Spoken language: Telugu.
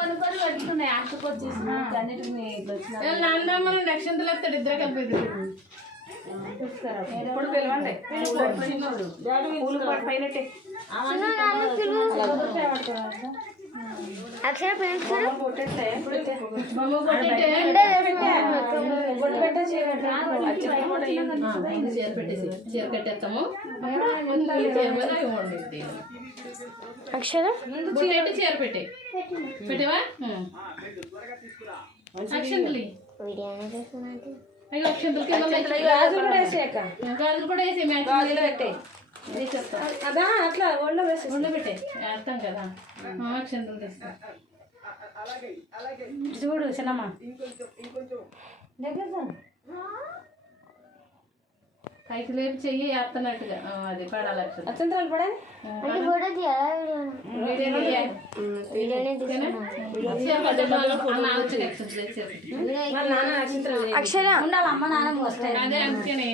కొనుక్కొని పెట్టుకున్నాయి ఆశకు వచ్చేసి అన్నిటిని నాన్నమ్మ నక్షత్రాలు వస్తాడు ఇద్దరు కలిపి ఇప్పుడు పిలవండి పైనట్టే అక్షర చీర కట్టేస్తాము అక్షర చీర పెట్టే పెట్టేవా అక్షంతలి అక్షంతలు గాజులు కూడా వేసి పెట్టే అదా అట్లా ఒళ్ళో వేసి ఉండ పెట్టే అర్థం కదా అక్షంతలు తెస్తా చూడు చిన్నమ్మ పైకి లేపి చెయ్యి వేస్తున్నట్టుగా అది పడాలి అక్షంతరాలు పడాలి అక్షర ఉండాలి అమ్మ నాన్న వస్తాయి అదే అందుకనే